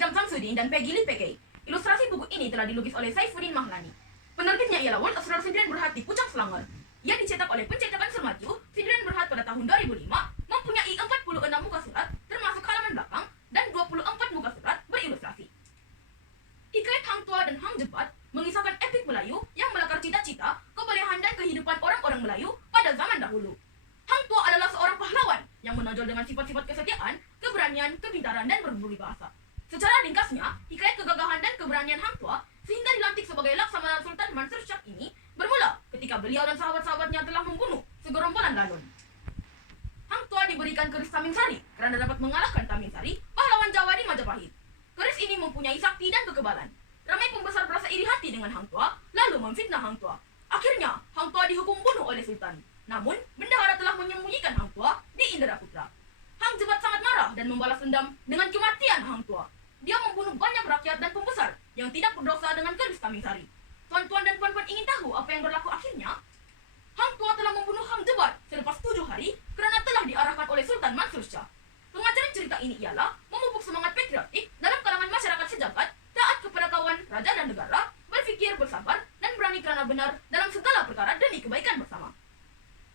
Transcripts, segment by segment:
Hitam Samsudin dan Peggy Lee Pekey. Ilustrasi buku ini telah dilukis oleh Saifuddin Mahlani. Penerbitnya ialah World of Sir Sidren Berhad di Pucang Selangor. Ia dicetak oleh pencetakan Sermaju Sidren Berhad pada tahun 2005, mempunyai 46 muka surat, termasuk halaman belakang, dan 24 muka surat berilustrasi. Hikayat Hang Tuah dan Hang Jebat mengisahkan epik Melayu yang melakar cita-cita, kebolehan dan kehidupan orang-orang Melayu pada zaman dahulu. Hang Tuah adalah seorang pahlawan yang menonjol dengan sifat-sifat kesetiaan, keberanian, kepintaran, dan berbudi bahasa. Secara ringkasnya, hikayat kegagahan dan keberanian Hang Tuah sehingga dilantik sebagai Laksamana Sultan Mansur Shah ini bermula ketika beliau dan sahabat-sahabatnya telah membunuh segerombolan lalun. Hang Tuah diberikan keris Tamingsari karena dapat mengalahkan Tamingsari, pahlawan Jawa di Majapahit. Keris ini mempunyai sakti dan kekebalan. Ramai pembesar berasa iri hati dengan Hang Tuah, lalu memfitnah Hang Tuah. Akhirnya, Hang Tuah dihukum bunuh oleh Sultan. Namun, bendahara telah menyembunyikan Hang Tuah di Indraputra. Hang Jebat sangat marah dan membalas dendam dengan kematian Hang Tuah. Dia membunuh banyak rakyat dan pembesar yang tidak berdosa dengan keris Tamingsari. Tuan-tuan dan puan-puan ingin tahu apa yang berlaku akhirnya? Hang Tuah telah membunuh Hang Jebat selepas 7 hari karena telah diarahkan oleh Sultan Mansur Shah. Pengajaran cerita ini ialah memupuk semangat patriotik dalam kalangan masyarakat sejagat, taat kepada kawan, raja dan negara, berpikir bersabar, dan berani kerana benar dalam segala perkara demi kebaikan bersama.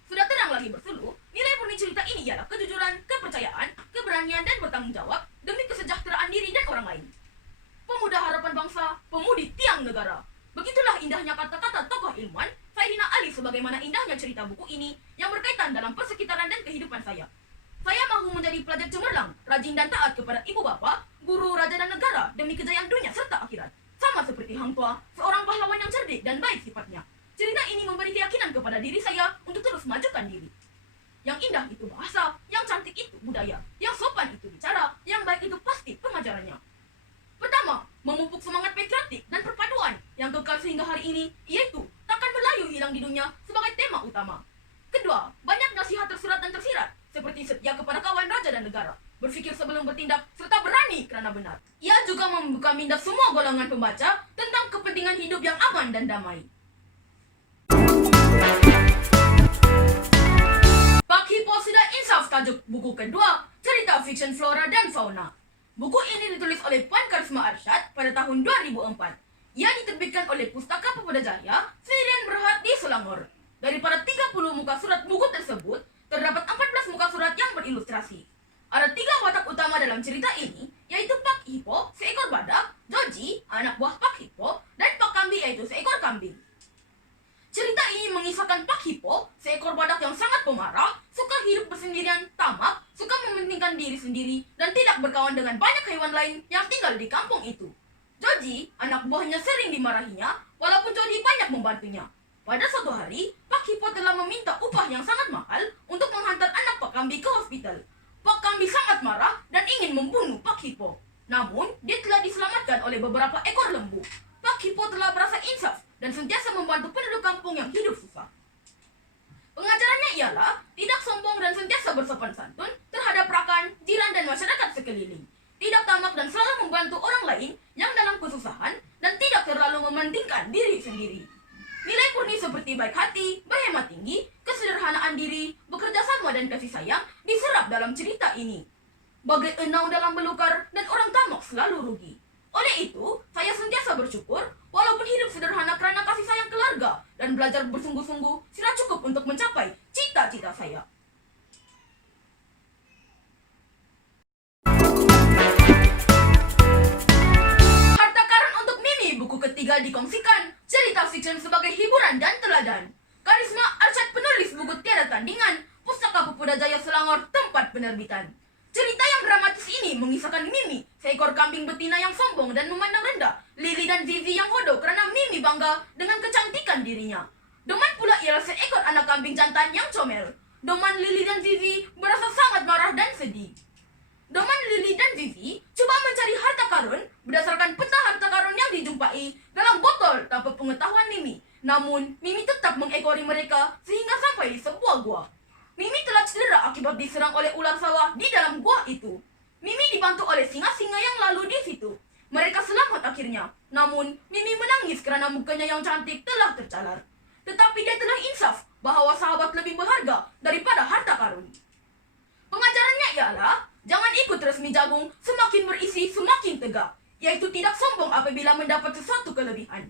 Sudah terang lagi bersulu, nilai murni cerita ini ialah kejujuran, kepercayaan, keberanian, dan bertanggung jawab demi kesejahteraan diri dan orang lain. Pemuda harapan bangsa, pemudi tiang negara. Begitulah indahnya kata-kata tokoh ilmuwan Saidina Ali sebagaimana indahnya cerita buku ini yang berkaitan dalam persekitaran dan kehidupan saya. Saya mahu menjadi pelajar cemerlang, rajin dan taat kepada ibu bapa, guru, raja dan negara demi kejayaan dunia serta akhirat. Sama seperti Hang Tuah, seorang pahlawan yang cerdik dan baik sifatnya. Cerita ini memberi keyakinan kepada diri saya untuk terus majukan diri. Yang indah itu bahasa, yang cantik itu budaya, yang sopan itu bicara, yang baik itu pasti pengajarannya. Pertama, memupuk semangat patriotik dan perpaduan yang kekal sehingga hari ini, yaitu takkan Melayu hilang di dunia sebagai tema utama. Kedua, banyak nasihat tersurat dan tersirat, seperti setia kepada kawan, raja dan negara, berfikir sebelum bertindak, serta berani kerana benar. Ia juga membuka minda semua golongan pembaca tentang kepentingan hidup yang aman dan damai. Pak Hipo sudah insaf tajuk buku kedua, cerita fiction flora dan fauna. Buku ini ditulis oleh Puan Karisma Arsyad pada tahun 2004. Ia diterbitkan oleh Pustaka Pemuda Jaya, Sidren Berhad di Selangor. Daripada 30 muka surat buku tersebut, terdapat 14 muka surat yang berilustrasi. Ada 3 watak utama dalam cerita ini, yaitu Pak Hipo, seekor badak, Joji, anak buah Pak Hipo, dan Pak Kambi, yaitu seekor kambing. Cerita ini mengisahkan Pak Hipo, seekor badak yang sangat pemarah, suka hidup bersendirian, tamak, suka mementingkan diri sendiri, dan tidak berkawan dengan banyak hewan lain yang tinggal di kampung itu. Joji, anak buahnya sering dimarahinya, walaupun Joji banyak membantunya. Pada suatu hari, Pak Hipo telah meminta upah yang sangat mahal untuk menghantar anak Pak Kambi ke hospital. Pak Kambi sangat marah dan ingin membunuh Pak Hipo. Namun, dia telah diselamatkan oleh beberapa ekor lembu. Pak Hipo telah berasa insaf dan sentiasa membantu penduduk kampung yang hidup susah. Pengajarannya ialah tidak sombong dan sentiasa bersopan santun terhadap rakan, jiran, dan masyarakat sekeliling. Tidak tamak dan selalu membantu orang lain yang dalam kesusahan dan tidak terlalu mementingkan diri sendiri. Nilai murni seperti baik hati, berhemat tinggi, kesederhanaan diri, bekerja sama dan kasih sayang diserap dalam cerita ini. Bagai enau dalam belukar dan orang tamak selalu rugi. Oleh itu, saya sentiasa bersyukur walaupun hidup sederhana kerana kasih sayang keluarga dan belajar bersungguh-sungguh sudah cukup untuk mencapai cita-cita saya. Harta Karun untuk Mimi buku ketiga dikongsikan, cerita fiction sebagai hiburan dan teladan. Karisma Arsyad penulis buku tiada tandingan, Pustaka Pemuda Jaya Selangor tempat penerbitan. Cerita yang dramatis ini mengisahkan Mimi, seekor kambing betina yang sombong dan memandang rendah Lily dan Zizi yang bodoh kerana Mimi bangga dengan kecantikan dirinya. Doman pula ialah seekor anak kambing jantan yang comel. Doman Lily dan Zizi berasa sangat marah dan sedih. Doman Lily dan Zizi cuba mencari harta karun berdasarkan peta harta karun yang dijumpai dalam botol tanpa pengetahuan Mimi. Namun, Mimi tetap mengekori mereka sehingga sampai di sebuah gua. Mimi telah cedera akibat diserang oleh ular sawah di dalam gua itu. Mimi dibantu oleh singa-singa yang lalu di situ. Mereka selamat akhirnya. Namun, Mimi menangis kerana mukanya yang cantik telah tercalar. Tetapi dia telah insaf bahawa sahabat lebih berharga daripada harta karun. Pengajarannya ialah Jangan ikut resmi jagung, semakin berisi semakin tegak, yaitu tidak sombong apabila mendapat sesuatu kelebihan.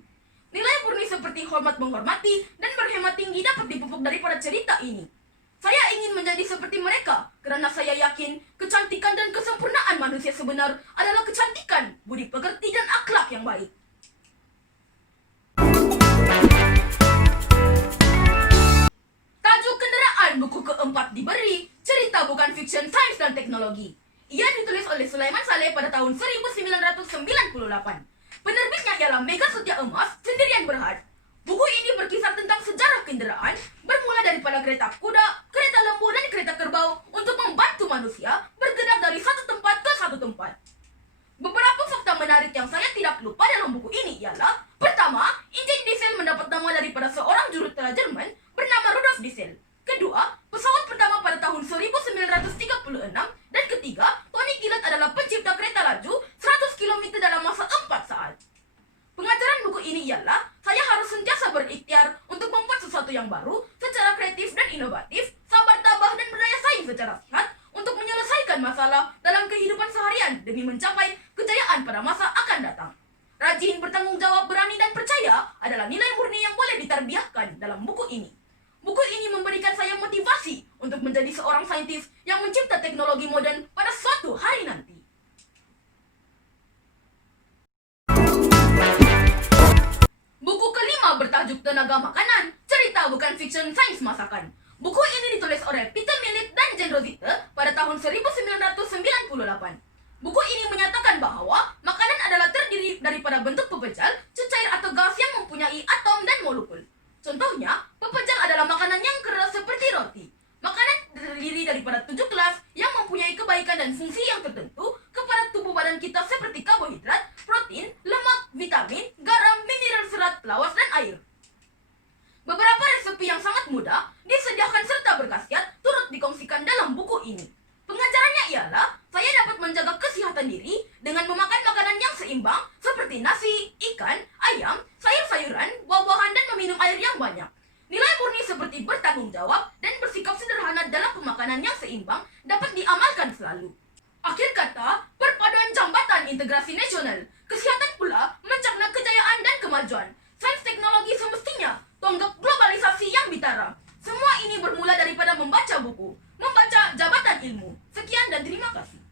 Nilai murni seperti hormat menghormati dan berhemat tinggi dapat dipupuk daripada cerita ini. Saya ingin menjadi seperti mereka kerana saya yakin kecantikan dan kesempurnaan manusia sebenar adalah kecantikan, budi pekerti dan akhlak yang baik. Tajuk kenderaan buku keempat diberi Cerita Bukan Fiction Sains dan Teknologi. Ia ditulis oleh Sulaiman Saleh pada tahun 1998. Penerbitnya ialah Mega Setia Emas Sendirian Berhad. Buku ini berkisah tentang sejarah kenderaan, bermula daripada kereta kuda, kereta lembu dan kereta kerbau untuk membantu manusia bergerak dari satu tempat ke satu tempat. Beberapa fakta menarik yang saya tidak lupa dalam buku ini ialah: pertama, injin diesel mendapat nama daripada seorang jurutera Jerman bernama Rudolf Diesel. Kedua, pesawat pertama pada tahun 1936. Dan ketiga, Tony Gillett adalah pencipta kereta laju 100 km dalam masa 4 saat. Pengajaran buku ini ialah saya harus sentiasa berikhtiar untuk membuat sesuatu yang baru secara kreatif dan inovatif, sabar tabah dan berdaya saing secara sehat untuk menyelesaikan masalah dalam kehidupan seharian demi mencapai kejayaan pada masa akan datang. Rajin, bertanggung jawab, berani dan percaya adalah nilai murni yang boleh ditarbiyahkan dalam buku ini. Buku ini memberikan saya motivasi untuk menjadi seorang saintis yang mencipta teknologi modern pada suatu hari nanti. Buku kelima bertajuk Tenaga Makanan, Cerita Bukan Fiction Sains Masakan. Buku ini ditulis oleh Peter Millet dan Jane Rosita pada tahun 1998. Buku ini menyatakan bahwa makanan adalah terdiri daripada bentuk pepejal, cecair atau gas yang mempunyai atom dan molekul. Contohnya, pepejal adalah makanan yang keras seperti roti. Makanan terdiri daripada 7 kelas yang mempunyai kebaikan dan fungsi yang tertentu kepada tubuh badan kita seperti karbohidrat, protein, lemak, vitamin, garam, mineral, serat, lawas, dan air. Beberapa resepi yang sangat mudah disediakan serta berkhasiat turut dikongsikan dalam buku ini. Pengajarannya ialah saya dapat menjaga kesehatan diri dengan memakan makanan yang seimbang seperti nasi, ikan, ayam, sayur-sayuran, buah-buahan, dan meminum air yang banyak. Nilai murni seperti bertanggung jawab dan bersikap sederhana dalam pemakanan yang seimbang dapat diamalkan selalu. Akhir kata, perpaduan jambatan integrasi nasional, kesehatan pula mencerna kejayaan dan kemajuan. Sains teknologi semestinya tonggak globalisasi yang bitara. Semua ini bermula daripada membaca buku, membaca jabatan ilmu. Sekian dan terima kasih.